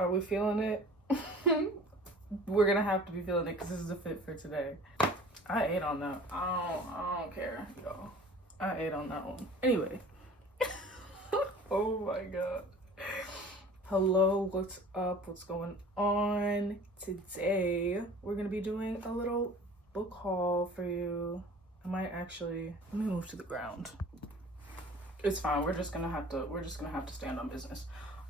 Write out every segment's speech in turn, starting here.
Are we feeling it? We're gonna have to be feeling it because this is a fit for today. I ate on that. I don't care, y'all. I ate on that one. Anyway. Oh my god. Hello, what's up? What's going on? Today, we're gonna be doing a little book haul for you. Let me move to the ground. It's fine. We're just gonna have to stand on business.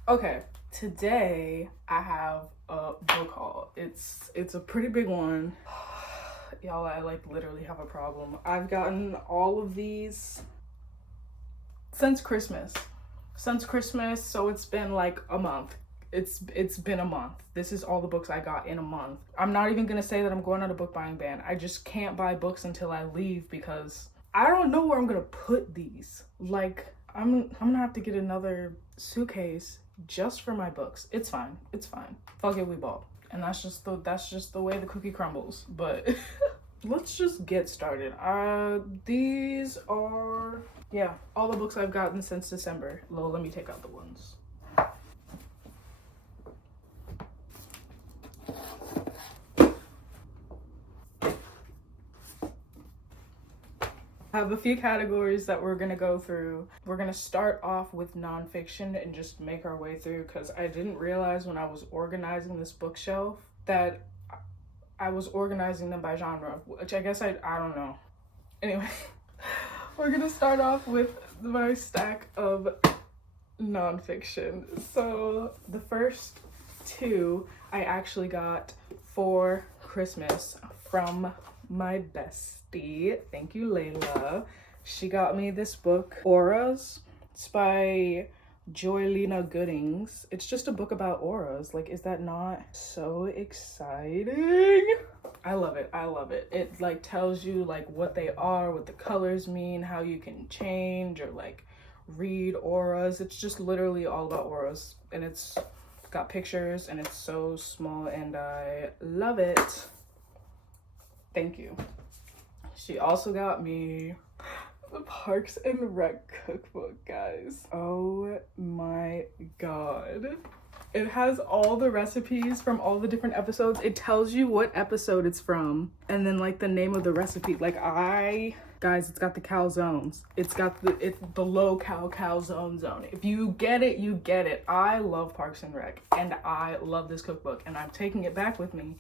Okay, today I have a book haul. It's a pretty big one. Y'all, I like literally have a problem. I've gotten all of these since Christmas. So it's been like a month. It's been a month. This is all the books I got in a month. I'm not even gonna say that I'm going on a book buying ban. I just can't buy books until I leave because I don't know where I'm gonna put these. Like, I'm gonna have to get another suitcase just for my books. It's fine. Fuck it, we bought. And that's just the way the cookie crumbles. But let's just get started. These are, yeah, all the books I've gotten since December. Let me take out the ones. I have a few categories that we're gonna go through. We're gonna start off with nonfiction and just make our way through, because I didn't realize when I was organizing this bookshelf that I was organizing them by genre, which I guess I don't know. Anyway, we're gonna start off with my stack of nonfiction. So the first two I actually got for Christmas from my bestie. Thank you, Layla. She got me this book, Auras. It's by Joylina Goodings. It's just a book about auras. Like, is that not so exciting? I love it. It like tells you like what they are, what the colors mean, how you can change or like read auras. It's just literally all about auras, and it's got pictures and it's so small and I love it. Thank you. She also got me the Parks and Rec cookbook, guys. Oh my god. It has all the recipes from all the different episodes. It tells you what episode it's from and then like the name of the recipe. Like guys, it's got the calzones. It's got the low calzone zone. If you get it, you get it. I love Parks and Rec and I love this cookbook and I'm taking it back with me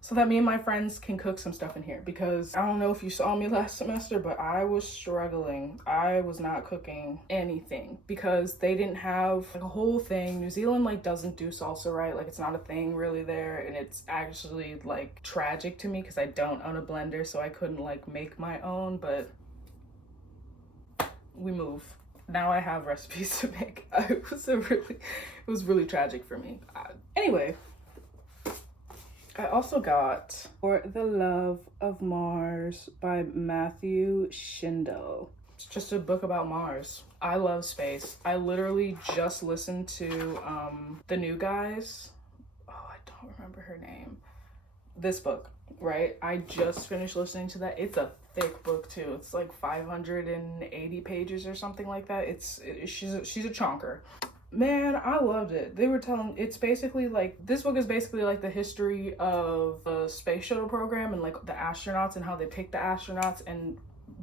so that me and my friends can cook some stuff in here, because I don't know if you saw me last semester, but I was struggling. I was not cooking anything because they didn't have like a whole thing. New Zealand like doesn't do salsa right. Like, it's not a thing really there, and it's actually like tragic to me because I don't own a blender, so I couldn't like make my own, but we move. Now I have recipes to make. It was really tragic for me. Anyway, I also got For the Love of Mars by Matthew Schindel. It's just a book about Mars. I love space. I literally just listened to The New Guys. Oh, I don't remember her name. This book, right? I just finished listening to that. It's a thick book too. It's like 580 pages or something like that. She's a chonker. Man, I loved it. They were telling, it's basically like, this book is basically like the history of the space shuttle program and like the astronauts and how they pick the astronauts, and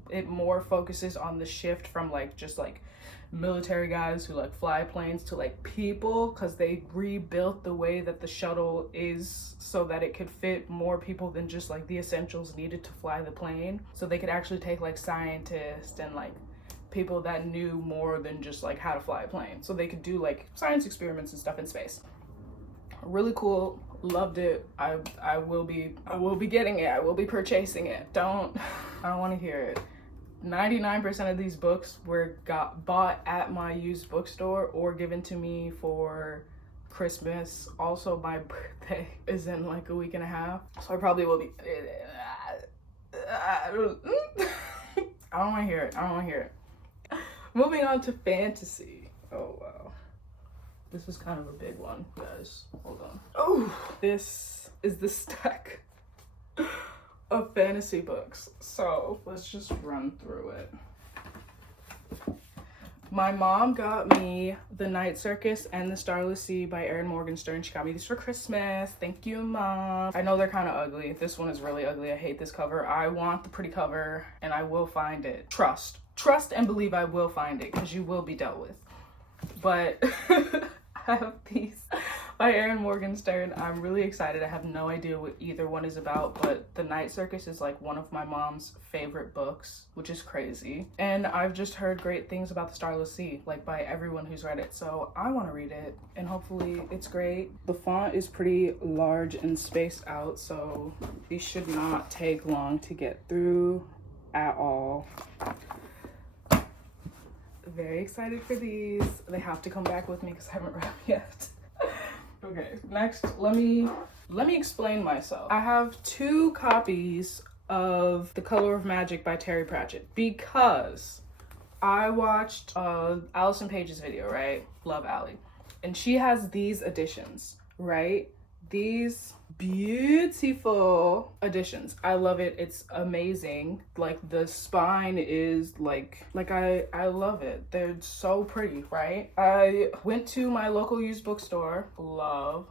it more focuses on the shift from like just like military guys who like fly planes to like people, because they rebuilt the way that the shuttle is so that it could fit more people than just like the essentials needed to fly the plane. So they could actually take like scientists and like people that knew more than just like how to fly a plane, so they could do like science experiments and stuff in space. Really cool. Loved it. I will be getting it. I will be purchasing it. I don't want to hear it. 99% of these books bought at my used bookstore or given to me for Christmas. Also, my birthday is in like a week and a half, so I probably will be I don't want to hear it. Moving on to fantasy. Oh, wow. This was kind of a big one, guys. Hold on. Oh, this is the stack of fantasy books. So let's just run through it. My mom got me The Night Circus and The Starless Sea by Erin Morgenstern. She got me these for Christmas. Thank you, Mom. I know they're kind of ugly. This one is really ugly. I hate this cover. I want the pretty cover and I will find it. Trust and believe I will find it because you will be dealt with. But I have these by Erin Morgenstern. I'm really excited. I have no idea what either one is about, but The Night Circus is like one of my mom's favorite books, which is crazy. And I've just heard great things about The Starless Sea, like by everyone who's read it. So I want to read it and hopefully it's great. The font is pretty large and spaced out, so these should not take long to get through at all. Very excited for these. They have to come back with me because I haven't read them yet. Okay, next, let me explain myself. I have 2 copies of The Color of Magic by Terry Pratchett because I watched Allison Page's video, right? Love Allie. And she has these editions, right? These beautiful editions. I love it. It's amazing. Like the spine is like I love it. They're so pretty, right? I went to my local used bookstore. Love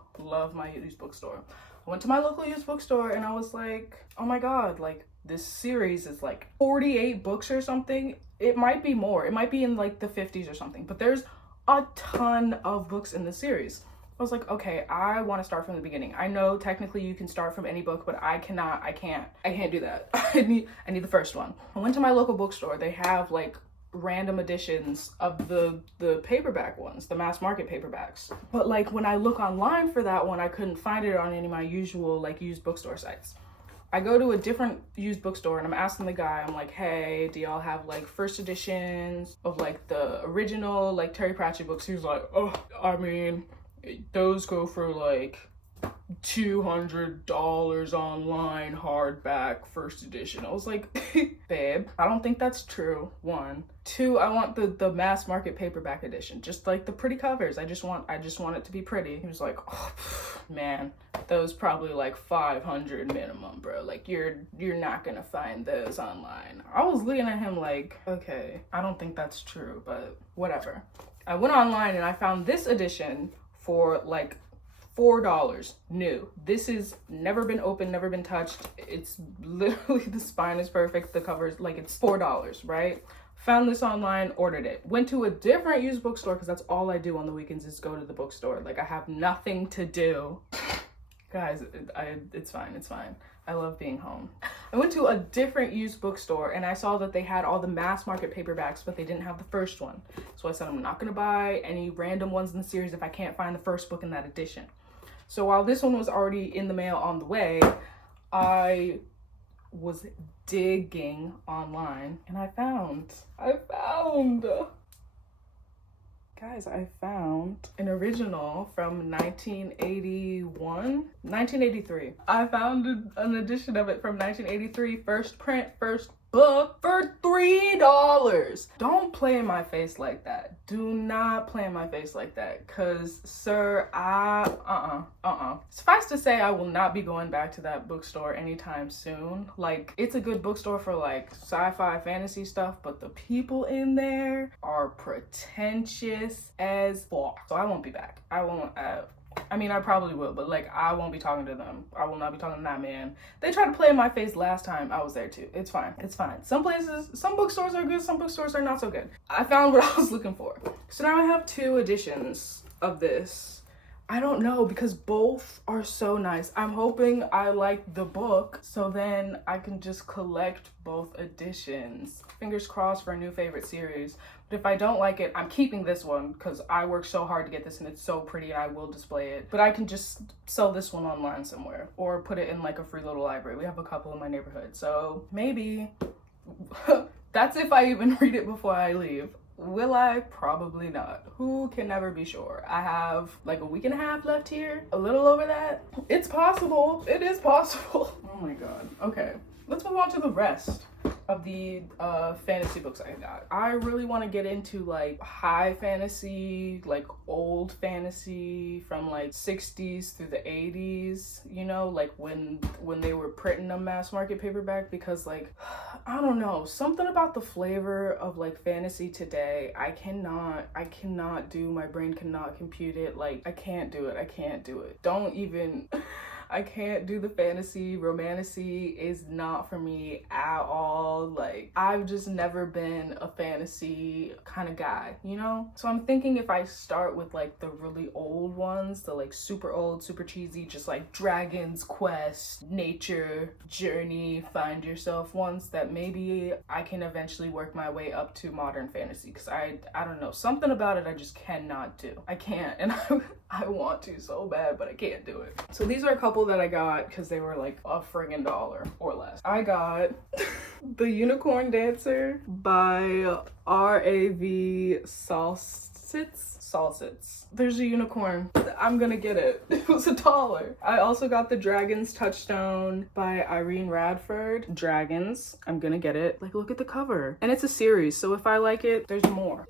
my used bookstore. I went to my local used bookstore and I was like, oh my god, like this series is like 48 books or something. It might be more. It might be in like the 50s or something, but there's a ton of books in the series. I was like, okay, I want to start from the beginning. I know technically you can start from any book, but I can't do that. I need the first one. I went to my local bookstore. They have like random editions of the paperback ones, the mass market paperbacks. But like when I look online for that one, I couldn't find it on any of my usual like used bookstore sites. I go to a different used bookstore and I'm asking the guy, I'm like, hey, do y'all have like first editions of like the original like Terry Pratchett books? He was like, oh, I mean, those go for like $200 online hardback first edition. I was like, babe, I don't think that's true. 1, 2, I want the mass market paperback edition, just like the pretty covers. I just want it to be pretty. He was like, oh man, those probably like 500 minimum, bro. Like you're not gonna find those online. I was looking at him like, okay, I don't think that's true, but whatever. I went online and I found this edition for like $4 new. This is never been opened, never been touched. It's literally, the spine is perfect, the covers, like it's $4, right? Found this online, ordered it. Went to a different used bookstore because that's all I do on the weekends is go to the bookstore. Like I have nothing to do. Guys, it's fine. I love being home. I went to a different used bookstore and I saw that they had all the mass market paperbacks, but they didn't have the first one. So I said, I'm not gonna buy any random ones in the series if I can't find the first book in that edition. So while this one was already in the mail on the way, I was digging online and I found an original from 1983. I found an edition of it from 1983, first print, first book, for $3. Don't play in my face like that. Do not play in my face like that, cause sir, Suffice to say, I will not be going back to that bookstore anytime soon. Like, it's a good bookstore for like sci-fi fantasy stuff, but the people in there are pretentious as fuck. So I won't be back. I mean, I probably will, but like, I won't be talking to them. I will not be talking to that man. They tried to play in my face last time I was there too. It's fine. Some bookstores are good, some bookstores are not so good. I found what I was looking for. So now I have 2 editions of this. I don't know, because both are so nice. I'm hoping I like the book, so then I can just collect both editions. Fingers crossed for a new favorite series. But if I don't like it, I'm keeping this one because I worked so hard to get this and it's so pretty and I will display it. But I can just sell this one online somewhere or put it in like a free little library. We have a couple in my neighborhood, so maybe. That's if I even read it before I leave. Will I? Probably not. Who can never be sure? I have like a week and a half left here, a little over that. It's possible. It is possible. Oh my god. Okay, let's move on to the rest. of the fantasy books I got. I really want to get into like high fantasy, like old fantasy from like 60s through the 80s, you know, like when they were printing a mass market paperback, because like I don't know, something about the flavor of like fantasy today, I cannot do, my brain cannot compute it. Like I can't do it. Don't even I can't do the fantasy. Romantasy is not for me at all. Like, I've just never been a fantasy kind of guy, you know? So I'm thinking if I start with like the really old ones, the like super old, super cheesy, just like Dragon's Quest, Nature, Journey, Find Yourself ones, that maybe I can eventually work my way up to modern fantasy. Because I don't know, something about it I just cannot do. I can't, and I want to so bad, but I can't do it. So these are a couple that I got because they were like a friggin' $1 or less. I got The Unicorn Dancer by R.A.V. Salsitz. There's a unicorn. I'm gonna get it. It was $1. I also got The Dragon's Touchstone by Irene Radford. Dragons. I'm gonna get it. Like, look at the cover. And it's a series, so if I like it, there's more.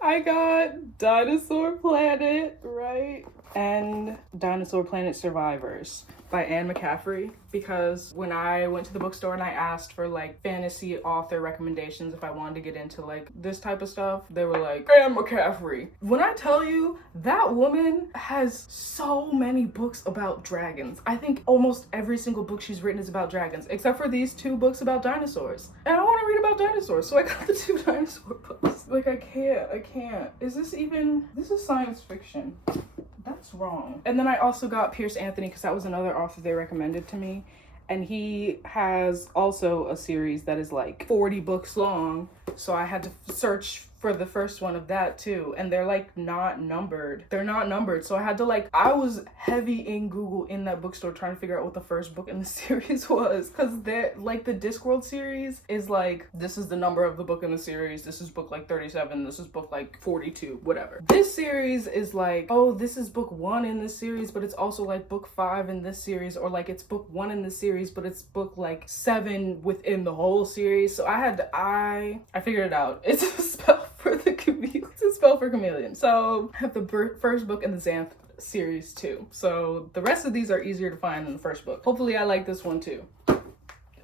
I got Dinosaur Planet, right? And Dinosaur Planet Survivors by Anne McCaffrey, because when I went to the bookstore and I asked for like fantasy author recommendations if I wanted to get into like this type of stuff, they were like, Anne McCaffrey. When I tell you, that woman has so many books about dragons. I think almost every single book she's written is about dragons, except for these 2 books about dinosaurs. And I want to read about dinosaurs, so I got the 2 dinosaur books. Like, I can't. This is science fiction. That's wrong. And then I also got Pierce Anthony, because that was another author they recommended to me. And he has also a series that is like 40 books long. So I had to search for the first one of that too. And they're like not numbered. They're not numbered. So I had to like, I was heavy in Google in that bookstore trying to figure out what the first book in the series was. Cause they're like, the Discworld series is like, this is the number of the book in the series. This is book like 37. This is book like 42, whatever. This series is like, oh, this is book 1 in this series, but it's also like book 5 in this series, or like it's book 1 in this series, but it's book like 7 within the whole series. So I figured it out. It's a spell for the chameleon. It's a spell for chameleon. So I have the first book in the Xanth series too. So the rest of these are easier to find than the first book. Hopefully I like this one too.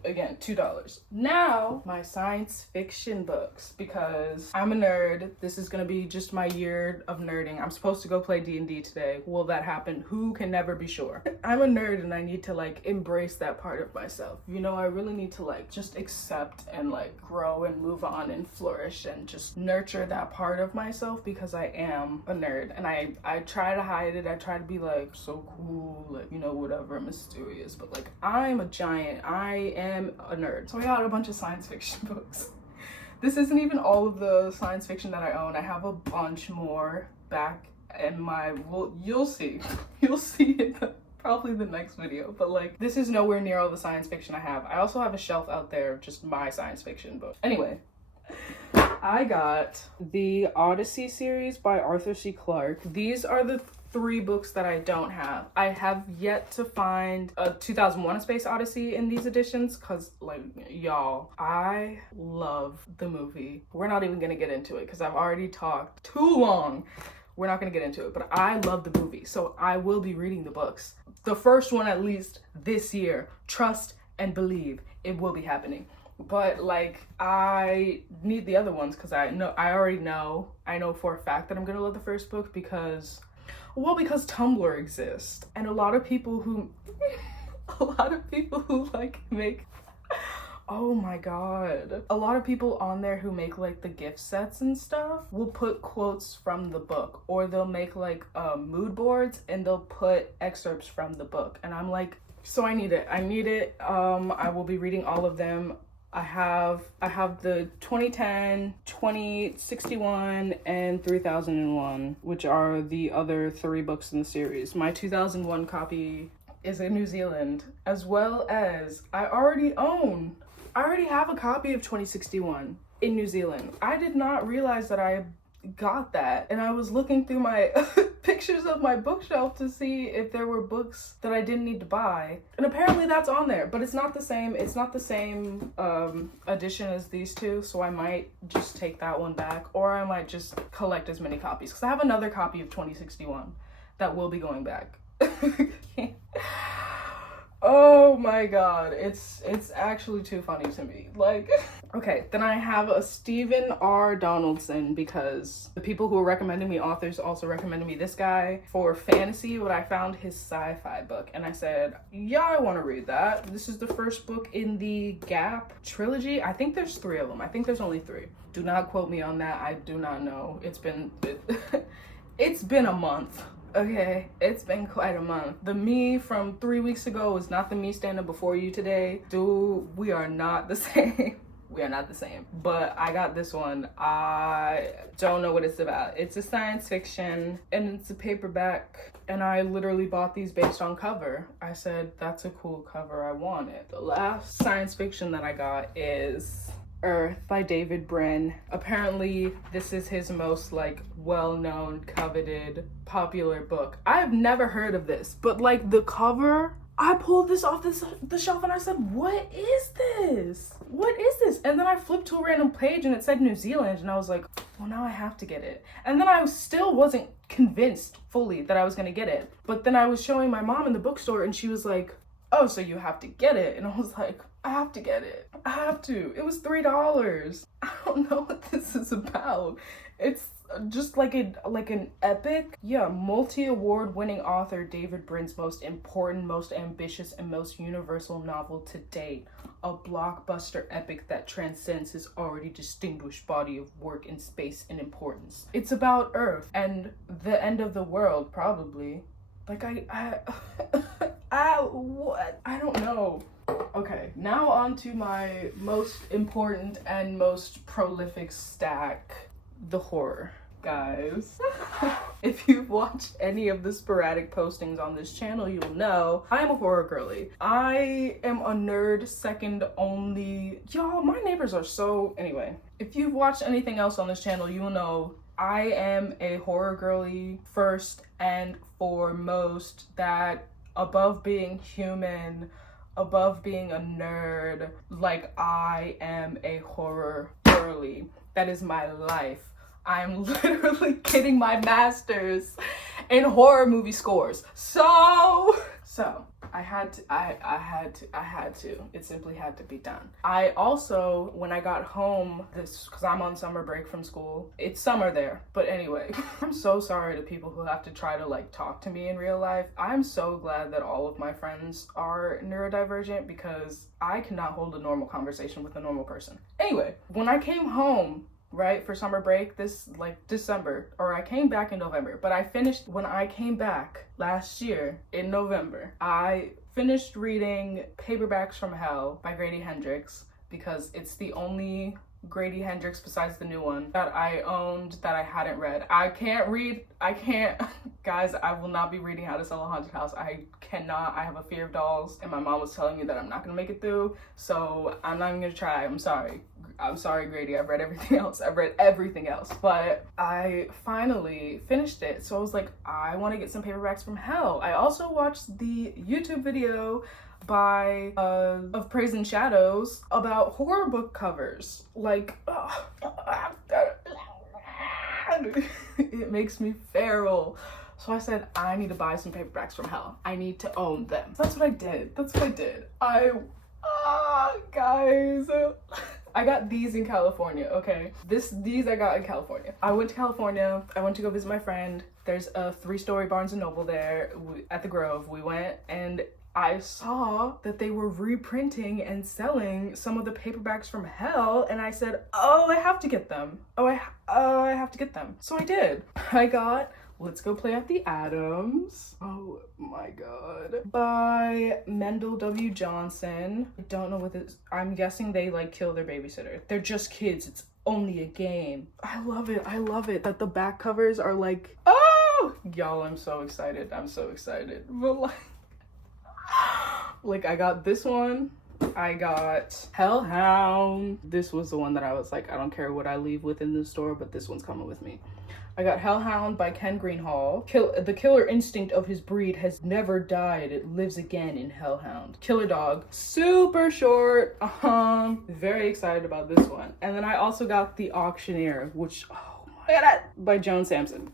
Again, $2. Now, my science fiction books, because I'm a nerd. This is gonna be just my year of nerding. I'm supposed to go play D&D today. Will that happen? Who can never be sure? I'm a nerd and I need to like embrace that part of myself. You know, I really need to like just accept and like grow and move on and flourish and just nurture that part of myself, because I am a nerd and I try to hide it. I try to be like so cool, like, you know, whatever, mysterious, but like I'm a giant. I am a nerd. So I got a bunch of science fiction books. This isn't even all of the science fiction that I own. I have a bunch more back in my, well, you'll see. You'll see in probably the next video, but like this is nowhere near all the science fiction I have. I also have a shelf out there of just my science fiction books. Anyway, I got the Odyssey series by Arthur C. Clarke. These are the 3 books that I don't have. I have yet to find a 2001: A Space Odyssey in these editions, because like, y'all, I love the movie. We're not even gonna get into it because I've already talked too long. We're not gonna get into it, but I love the movie, so I will be reading the books. The first one at least this year. Trust and believe, it will be happening. But like, I need the other ones because I know for a fact that I'm gonna love the first book, because Tumblr exists, and a lot of people who like make, oh my god, a lot of people on there who make like the gift sets and stuff will put quotes from the book, or they'll make like mood boards and they'll put excerpts from the book, and I'm like, so I need it. I will be reading all of them. I have the 2010, 2061, and 3001, which are the other 3 books in the series. My 2001 copy is in New Zealand, as well as I already have a copy of 2061 in New Zealand. I did not realize that I got that, and I was looking through my pictures of my bookshelf to see if there were books that I didn't need to buy, and apparently that's on there, but it's not the same edition as these two, so I might just take that one back, or I might just collect as many copies, because I have another copy of 2061 that will be going back. Oh my god, it's actually too funny to me. Like, okay, then I have a Stephen R. Donaldson, because the people who are recommending me authors also recommended me this guy for fantasy, but I found his sci-fi book and I said, yeah, I want to read that. This is the first book in the Gap trilogy. I think there's 3 of them. I think there's only 3. Do not quote me on that. I do not know. It's been a month. Okay, it's been quite a month. The me from 3 weeks ago is not the me standing before you today. Dude, we are not the same. We are not the same. But I got this one. I don't know what it's about. It's a science fiction and it's a paperback. And I literally bought these based on cover. I said, that's a cool cover. I want it. The last science fiction that I got is Earth by David Brin. Apparently this is his most like well-known, coveted, popular book. I've never heard of this, but like the cover, I pulled this off the shelf and I said, what is this? What is this? And then I flipped to a random page and it said New Zealand, and I was like, well, now I have to get it. And then I still wasn't convinced fully that I was gonna get it. But then I was showing my mom in the bookstore and she was like, oh, so you have to get it. And I was like, I have to get it. I have to. It was $3. I don't know what this is about. It's just like an epic, multi-award winning author David Brin's most important, most ambitious, and most universal novel to date. A blockbuster epic that transcends his already distinguished body of work in space and importance. It's about Earth and the end of the world, probably. Like what? I don't know. Okay, now on to my most important and most prolific stack, the horror. Guys, if you've watched any of the sporadic postings on this channel, you'll know I am a horror girly. I am a nerd second only. Y'all, my neighbors are so... Anyway, if you've watched anything else on this channel, you will know I am a horror girly first and foremost. That above being human, above being a nerd, like, I am a horror girly. That is my life. I'm literally getting my master's in horror movie scores. So I had to. It simply had to be done. I also, when I got home, because I'm on summer break from school, it's summer there, but anyway, I'm so sorry to people who have to try to like talk to me in real life. I'm so glad that all of my friends are neurodivergent, because I cannot hold a normal conversation with a normal person. Anyway, when I came home, right, for summer break this like December, or I came back in November, but when I came back last year in November, I finished reading Paperbacks from Hell by Grady Hendrix, because it's the only Grady Hendrix besides the new one that I owned that I hadn't read. I can't guys, I will not be reading How to Sell a Haunted House. I cannot. I have a fear of dolls, and my mom was telling me that I'm not gonna make it through, so I'm not even gonna try. I'm sorry, Grady. I've read everything else. But I finally finished it, so I was like, I want to get some Paperbacks from Hell. I also watched the YouTube video by of Praise and Shadows about horror book covers. Like, it makes me feral. So I said, I need to buy some Paperbacks from Hell. I need to own them. So that's what I did. Guys, I got these in California, okay? These I got in California. I went to California. I went to go visit my friend. There's a 3-story Barnes & Noble there at the Grove. We went, and I saw that they were reprinting and selling some of the Paperbacks from Hell, and I said, oh, I have to get them. I have to get them. So I did. I got Let's Go Play at the Adams. Oh my god. By Mendel W. Johnson. I don't know what this... I'm guessing they like kill their babysitter. They're just kids. It's only a game. I love it that the back covers are like... Oh! Y'all, I'm so excited. But like I got this one. I got Hellhound. This was the one that I was like, I don't care what I leave within the store, but this one's coming with me. I got Hellhound by Ken Greenhall. The killer instinct of his breed has never died. It lives again in Hellhound. Killer Dog. Super short. Very excited about this one. And then I also got The Auctioneer, which, oh my god, by Joan Sampson.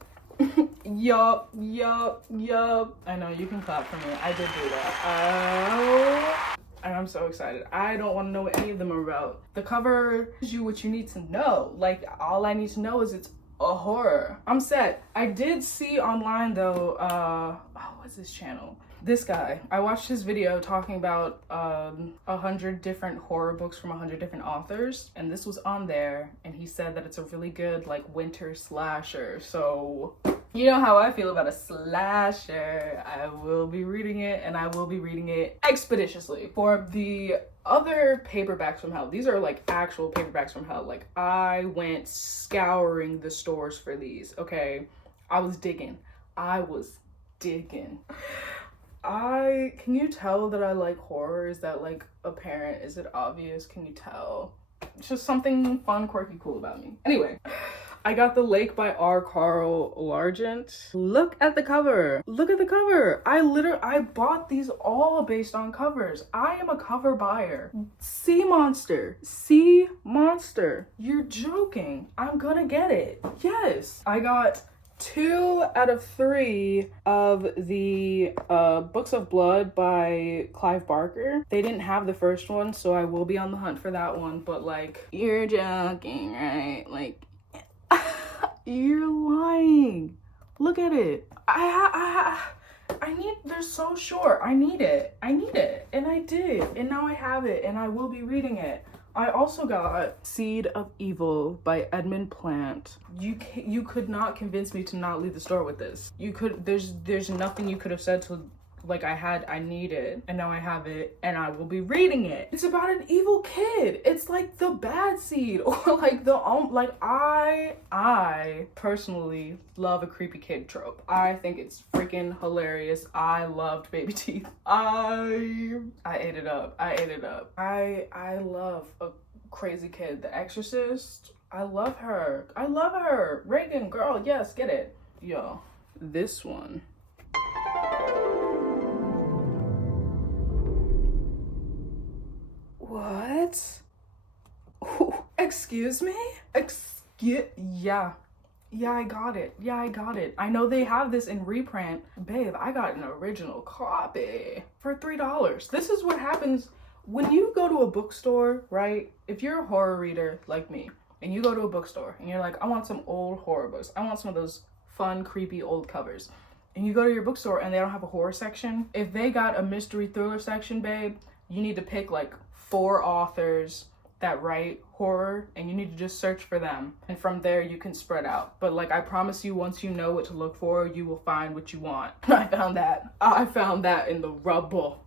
Yup. I know, you can clap for me. I did do that. And I'm so excited. I don't want to know what any of them are about. The cover gives you what you need to know. Like, all I need to know is it's a horror. I'm set. I did see online though, what's his channel? This guy. I watched his video talking about 100 different horror books from 100 different authors, and this was on there, and he said that it's a really good like winter slasher. So you know how I feel about a slasher. I will be reading it, and I will be reading it expeditiously. For the other paperbacks from hell, these are like actual paperbacks from hell. Like, I went scouring the stores for these, okay? I was digging. Can you tell that I like horror? Is that like apparent? Is it obvious? Can you tell? It's just something fun, quirky, cool about me. Anyway, I got The Lake by R. Carl Largent. Look at the cover. Look at the cover. I bought these all based on covers. I am a cover buyer. Sea Monster. You're joking. I'm gonna get it. Yes. I got 2 out of 3 of the Books of Blood by Clive Barker. They didn't have the first one, so I will be on the hunt for that one. But like, you're joking, right? Like, you're lying. Look at it. They're so short. I need it. And I did. And now I have it, and I will be reading it. I also got Seed of Evil by Edmund Plant. You could not convince me to not leave the store with this. There's nothing you could have said to, like, I need it, and now I have it, and I will be reading it. It's about an evil kid. It's like the bad seed, or like I personally love a creepy kid trope. I think it's freaking hilarious. I loved Baby Teeth. I ate it up. I love a crazy kid. The Exorcist. I love her. Reagan, girl, yes, get it. Yo, this one. What? Ooh, excuse me? Yeah, I got it. I know they have this in reprint. Babe, I got an original copy for $3. This is what happens when you go to a bookstore, right? If you're a horror reader like me, and you go to a bookstore, and you're like, I want some old horror books. I want some of those fun, creepy old covers. And you go to your bookstore, and they don't have a horror section. If they got a mystery thriller section, babe, you need to pick like 4 authors that write horror, and you need to just search for them, and from there you can spread out. But like, I promise you, once you know what to look for, you will find what you want. I found that in the rubble.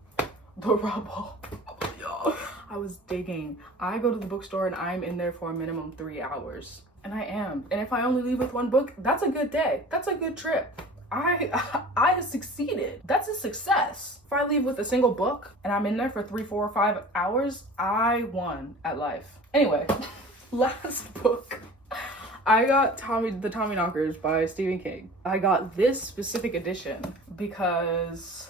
Yo, I was digging. I go to the bookstore and I'm in there for a minimum 3 hours, and I am. And if I only leave with 1 book, that's a good day. That's a good trip. I succeeded. That's a success. If I leave with a single book and I'm in there for 3, 4, or 5 hours, I won at life. Anyway, last book. I got The Tommyknockers by Stephen King. I got this specific edition because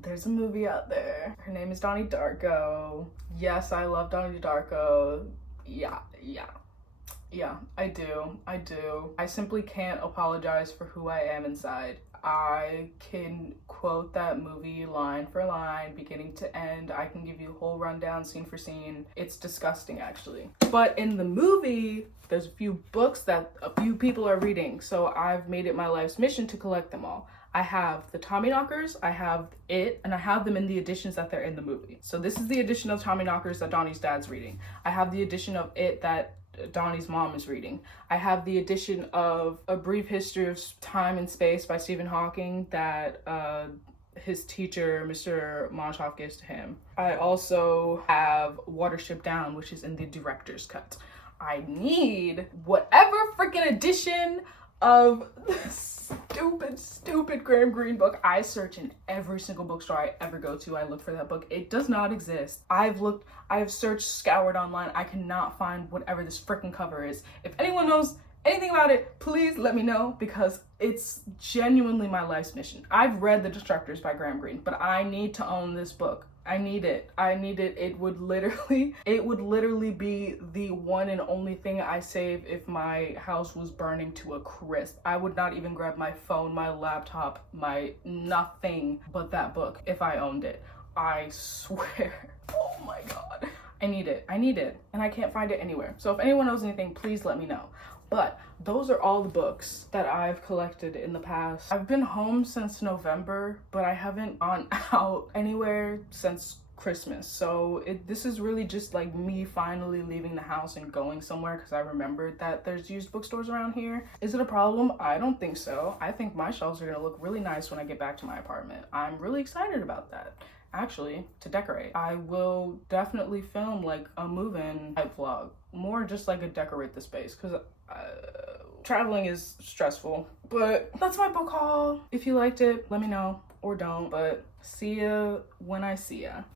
there's a movie out there. Her name is Donnie Darko. Yes, I love Donnie Darko. Yeah, I do. I simply can't apologize for who I am inside. I can quote that movie line for line, beginning to end. I can give you a whole rundown, scene for scene. It's disgusting, actually. But in the movie, there's a few books that a few people are reading, so I've made it my life's mission to collect them all. I have The Tommyknockers, I have It, and I have them in the editions that they're in the movie. So this is the edition of Tommyknockers that Donnie's dad's reading. I have the edition of It that Donnie's mom is reading. I have the edition of A Brief History of Time and Space by Stephen Hawking that his teacher, Mr. Montauf, gives to him. I also have Watership Down, which is in the director's cut. I need whatever freaking edition of this stupid Graham Greene book. I search in every single bookstore I ever go to. I look for that book. It does not exist. I have searched, scoured online. I cannot find whatever this freaking cover is. If anyone knows anything about it, please let me know, because it's genuinely my life's mission. I've read The Destructors by Graham Greene, but I need to own this book. I need it. It would literally be the one and only thing I save if my house was burning to a crisp. I would not even grab my phone, my laptop, my nothing but that book if I owned it. I swear. Oh my God. I need it. And I can't find it anywhere. So if anyone knows anything, please let me know. But those are all the books that I've collected in the past. I've been home since November, but I haven't gone out anywhere since Christmas. So this is really just like me finally leaving the house and going somewhere, because I remembered that there's used bookstores around here. Is it a problem? I don't think so. I think my shelves are gonna look really nice when I get back to my apartment. I'm really excited about that. Actually, to decorate, I will definitely film like a move-in type vlog, more just like a decorate the space, because traveling is stressful. But that's my book haul. If you liked it, let me know, or don't, but see ya when I see ya.